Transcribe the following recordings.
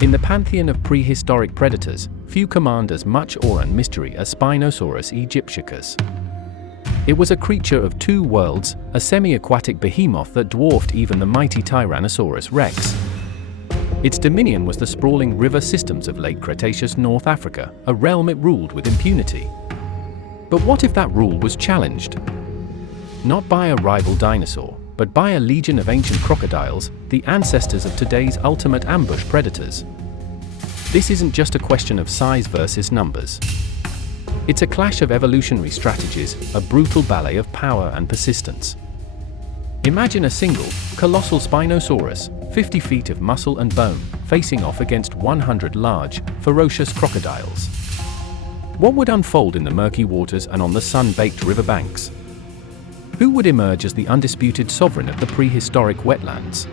In the pantheon of prehistoric predators, few command as much awe and mystery as Spinosaurus aegyptiacus. It was a creature of two worlds, a semi-aquatic behemoth that dwarfed even the mighty Tyrannosaurus rex. Its dominion was the sprawling river systems of late Cretaceous North Africa, a realm it ruled with impunity. But what if that rule was challenged? Not by a rival dinosaur, but by a legion of ancient crocodiles, the ancestors of today's ultimate ambush predators. This isn't just a question of size versus numbers. It's a clash of evolutionary strategies, a brutal ballet of power and persistence. Imagine a single, colossal Spinosaurus, 50 feet of muscle and bone, facing off against 100 large, ferocious crocodiles. What would unfold in the murky waters and on the sun-baked riverbanks? Who would emerge as the undisputed sovereign of the prehistoric wetlands?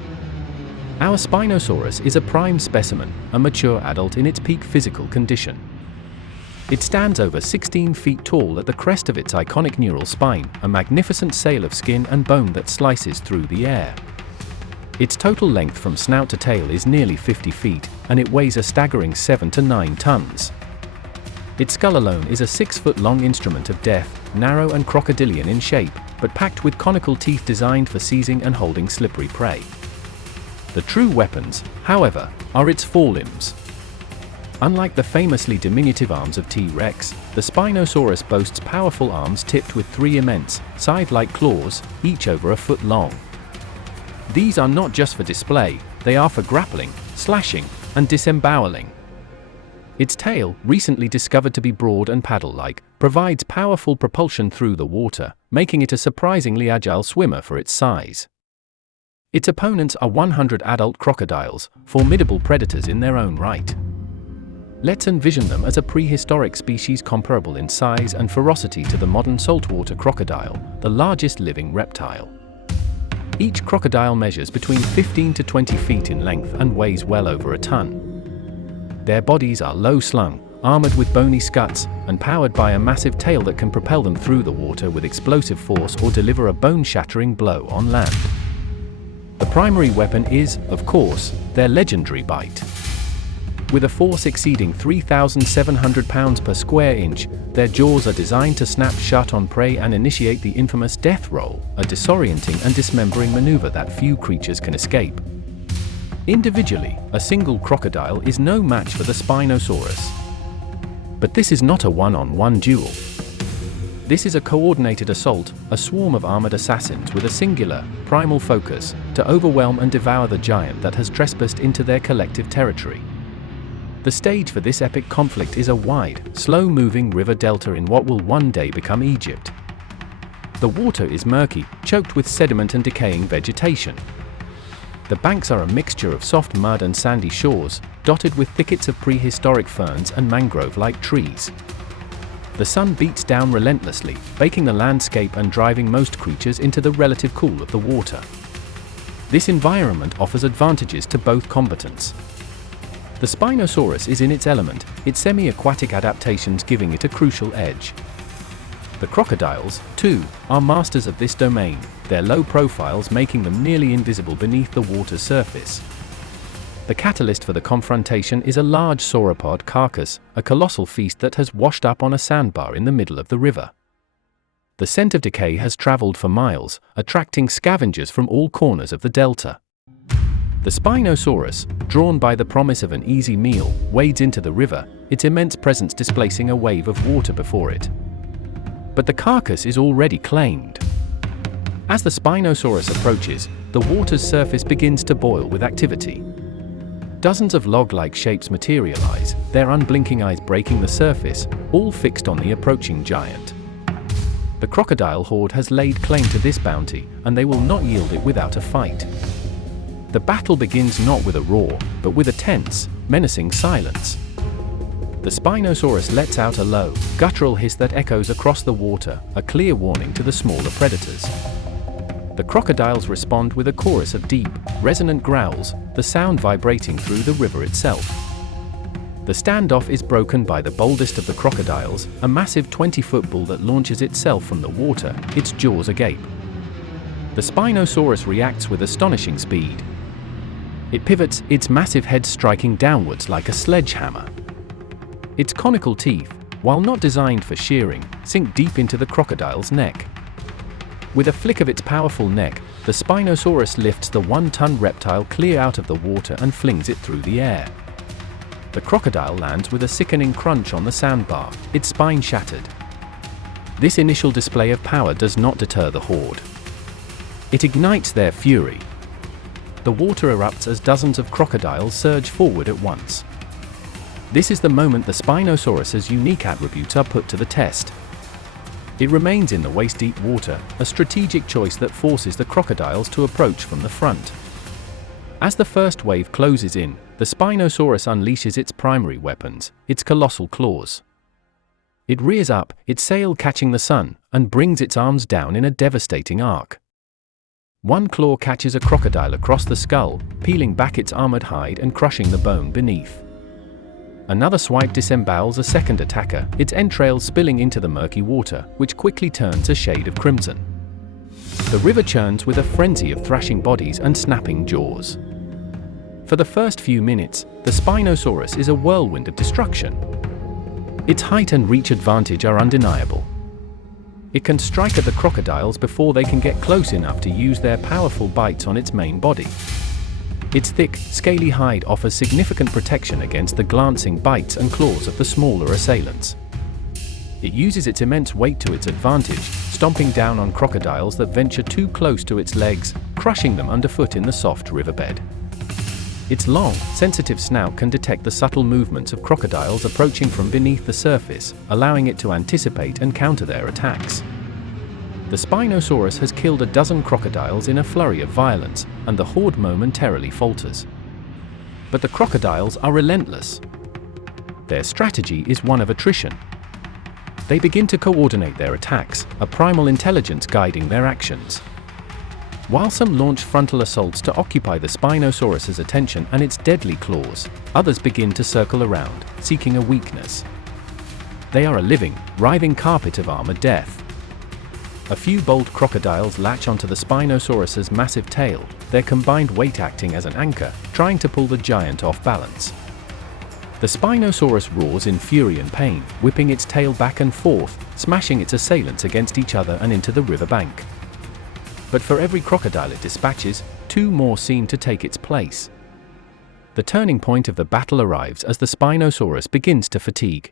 Our Spinosaurus is a prime specimen, a mature adult in its peak physical condition. It stands over 16 feet tall at the crest of its iconic neural spine, a magnificent sail of skin and bone that slices through the air. Its total length from snout to tail is nearly 50 feet, and it weighs a staggering 7 to 9 tons. Its skull alone is a 6-foot-long instrument of death, narrow and crocodilian in shape, but packed with conical teeth designed for seizing and holding slippery prey. The true weapons, however, are its forelimbs. Unlike the famously diminutive arms of T-Rex, the Spinosaurus boasts powerful arms tipped with 3 immense, scythe-like claws, each over a foot long. These are not just for display, they are for grappling, slashing, and disemboweling. Its tail, recently discovered to be broad and paddle-like, provides powerful propulsion through the water, making it a surprisingly agile swimmer for its size. Its opponents are 100 adult crocodiles, formidable predators in their own right. Let's envision them as a prehistoric species comparable in size and ferocity to the modern saltwater crocodile, the largest living reptile. Each crocodile measures between 15 to 20 feet in length and weighs well over a ton. Their bodies are low-slung, armored with bony skuts, and powered by a massive tail that can propel them through the water with explosive force or deliver a bone-shattering blow on land. The primary weapon is, of course, their legendary bite. With a force exceeding 3,700 pounds per square inch, their jaws are designed to snap shut on prey and initiate the infamous death roll, a disorienting and dismembering maneuver that few creatures can escape. Individually, a single crocodile is no match for the Spinosaurus. But this is not a one-on-one duel. This is a coordinated assault, a swarm of armored assassins with a singular, primal focus, to overwhelm and devour the giant that has trespassed into their collective territory. The stage for this epic conflict is a wide, slow-moving river delta in what will one day become Egypt. The water is murky, choked with sediment and decaying vegetation. The banks are a mixture of soft mud and sandy shores, dotted with thickets of prehistoric ferns and mangrove-like trees. The sun beats down relentlessly, baking the landscape and driving most creatures into the relative cool of the water. This environment offers advantages to both combatants. The Spinosaurus is in its element, its semi-aquatic adaptations giving it a crucial edge. The crocodiles, too, are masters of this domain, their low profiles making them nearly invisible beneath the water's surface. The catalyst for the confrontation is a large sauropod carcass, a colossal feast that has washed up on a sandbar in the middle of the river. The scent of decay has traveled for miles, attracting scavengers from all corners of the delta. The Spinosaurus, drawn by the promise of an easy meal, wades into the river, its immense presence displacing a wave of water before it. But the carcass is already claimed. As the Spinosaurus approaches, the water's surface begins to boil with activity. Dozens of log-like shapes materialize, their unblinking eyes breaking the surface, all fixed on the approaching giant. The crocodile horde has laid claim to this bounty, and they will not yield it without a fight. The battle begins not with a roar, but with a tense, menacing silence. The Spinosaurus lets out a low, guttural hiss that echoes across the water, a clear warning to the smaller predators. The crocodiles respond with a chorus of deep, resonant growls, the sound vibrating through the river itself. The standoff is broken by the boldest of the crocodiles, a massive 20-foot bull that launches itself from the water, its jaws agape. The Spinosaurus reacts with astonishing speed. It pivots, its massive head striking downwards like a sledgehammer. Its conical teeth, while not designed for shearing, sink deep into the crocodile's neck. With a flick of its powerful neck, the Spinosaurus lifts the 1-ton reptile clear out of the water and flings it through the air. The crocodile lands with a sickening crunch on the sandbar, its spine shattered. This initial display of power does not deter the horde. It ignites their fury. The water erupts as dozens of crocodiles surge forward at once. This is the moment the Spinosaurus's unique attributes are put to the test. It remains in the waist-deep water, a strategic choice that forces the crocodiles to approach from the front. As the first wave closes in, the Spinosaurus unleashes its primary weapons, its colossal claws. It rears up, its sail catching the sun, and brings its arms down in a devastating arc. One claw catches a crocodile across the skull, peeling back its armored hide and crushing the bone beneath. Another swipe disembowels a second attacker, its entrails spilling into the murky water, which quickly turns a shade of crimson. The river churns with a frenzy of thrashing bodies and snapping jaws. For the first few minutes, the Spinosaurus is a whirlwind of destruction. Its height and reach advantage are undeniable. It can strike at the crocodiles before they can get close enough to use their powerful bites on its main body. Its thick, scaly hide offers significant protection against the glancing bites and claws of the smaller assailants. It uses its immense weight to its advantage, stomping down on crocodiles that venture too close to its legs, crushing them underfoot in the soft riverbed. Its long, sensitive snout can detect the subtle movements of crocodiles approaching from beneath the surface, allowing it to anticipate and counter their attacks. The Spinosaurus has killed a dozen crocodiles in a flurry of violence, and the horde momentarily falters. But the crocodiles are relentless. Their strategy is one of attrition. They begin to coordinate their attacks, a primal intelligence guiding their actions. While some launch frontal assaults to occupy the Spinosaurus's attention and its deadly claws, others begin to circle around, seeking a weakness. They are a living, writhing carpet of armored death. A few bold crocodiles latch onto the Spinosaurus's massive tail, their combined weight acting as an anchor, trying to pull the giant off balance. The Spinosaurus roars in fury and pain, whipping its tail back and forth, smashing its assailants against each other and into the riverbank. But for every crocodile it dispatches, two more seem to take its place. The turning point of the battle arrives as the Spinosaurus begins to fatigue.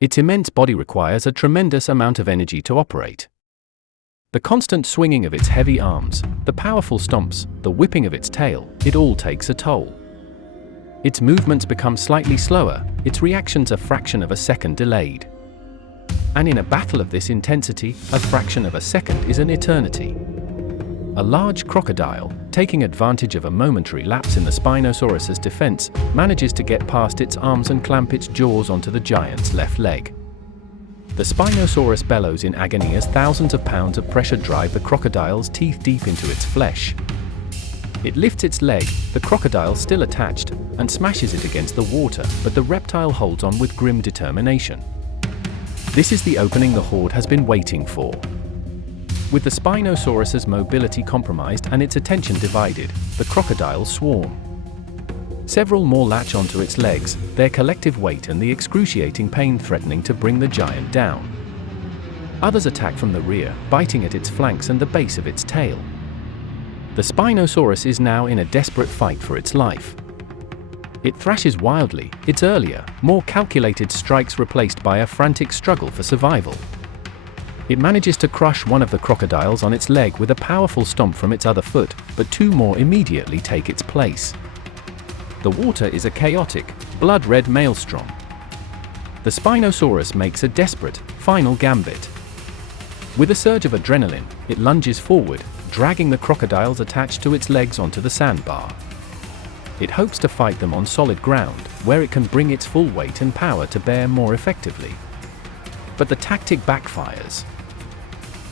Its immense body requires a tremendous amount of energy to operate. The constant swinging of its heavy arms, the powerful stomps, the whipping of its tail, it all takes a toll. Its movements become slightly slower, its reactions a fraction of a second delayed. And in a battle of this intensity, a fraction of a second is an eternity. A large crocodile, taking advantage of a momentary lapse in the Spinosaurus's defense, manages to get past its arms and clamp its jaws onto the giant's left leg. The Spinosaurus bellows in agony as thousands of pounds of pressure drive the crocodile's teeth deep into its flesh. It lifts its leg, the crocodile still attached, and smashes it against the water, but the reptile holds on with grim determination. This is the opening the horde has been waiting for. With the Spinosaurus's mobility compromised and its attention divided, the crocodiles swarm. Several more latch onto its legs, their collective weight and the excruciating pain threatening to bring the giant down. Others attack from the rear, biting at its flanks and the base of its tail. The Spinosaurus is now in a desperate fight for its life. It thrashes wildly, its earlier, more calculated strikes replaced by a frantic struggle for survival. It manages to crush one of the crocodiles on its leg with a powerful stomp from its other foot, but two more immediately take its place. The water is a chaotic, blood-red maelstrom. The Spinosaurus makes a desperate, final gambit. With a surge of adrenaline, it lunges forward, dragging the crocodiles attached to its legs onto the sandbar. It hopes to fight them on solid ground, where it can bring its full weight and power to bear more effectively. But the tactic backfires.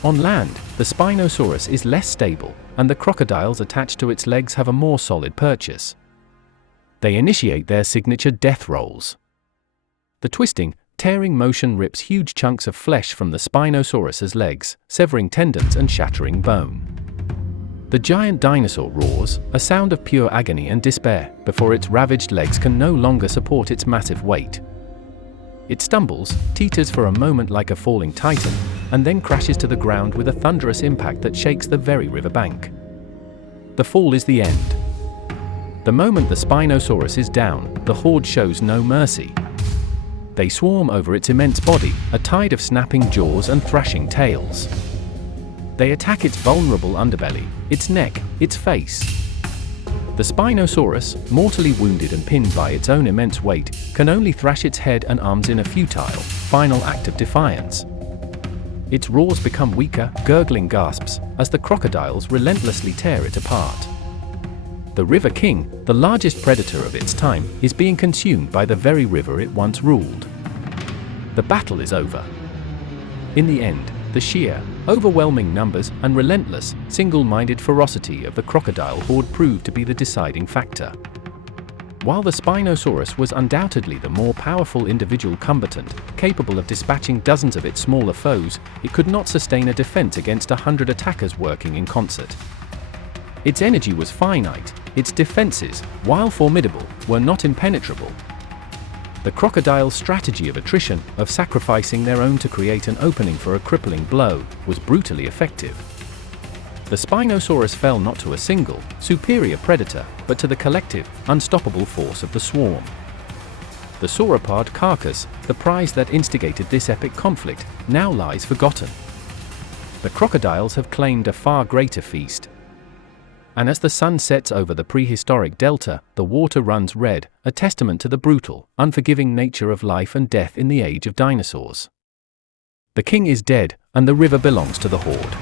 On land, the Spinosaurus is less stable, and the crocodiles attached to its legs have a more solid purchase. They initiate their signature death rolls. The twisting, tearing motion rips huge chunks of flesh from the Spinosaurus's legs, severing tendons and shattering bone. The giant dinosaur roars, a sound of pure agony and despair, before its ravaged legs can no longer support its massive weight. It stumbles, teeters for a moment like a falling titan, and then crashes to the ground with a thunderous impact that shakes the very riverbank. The fall is the end. The moment the Spinosaurus is down, the horde shows no mercy. They swarm over its immense body, a tide of snapping jaws and thrashing tails. They attack its vulnerable underbelly, its neck, its face. The Spinosaurus, mortally wounded and pinned by its own immense weight, can only thrash its head and arms in a futile, final act of defiance. Its roars become weaker, gurgling gasps, as the crocodiles relentlessly tear it apart. The River King, the largest predator of its time, is being consumed by the very river it once ruled. The battle is over. In the end, the sheer, overwhelming numbers and relentless, single-minded ferocity of the crocodile horde proved to be the deciding factor. While the Spinosaurus was undoubtedly the more powerful individual combatant, capable of dispatching dozens of its smaller foes, it could not sustain a defense against 100 attackers working in concert. Its energy was finite, its defenses, while formidable, were not impenetrable. The crocodile's strategy of attrition, of sacrificing their own to create an opening for a crippling blow, was brutally effective. The Spinosaurus fell not to a single, superior predator, but to the collective, unstoppable force of the swarm. The sauropod carcass, the prize that instigated this epic conflict, now lies forgotten. The crocodiles have claimed a far greater feast. And as the sun sets over the prehistoric delta, the water runs red, a testament to the brutal, unforgiving nature of life and death in the age of dinosaurs. The king is dead, and the river belongs to the horde.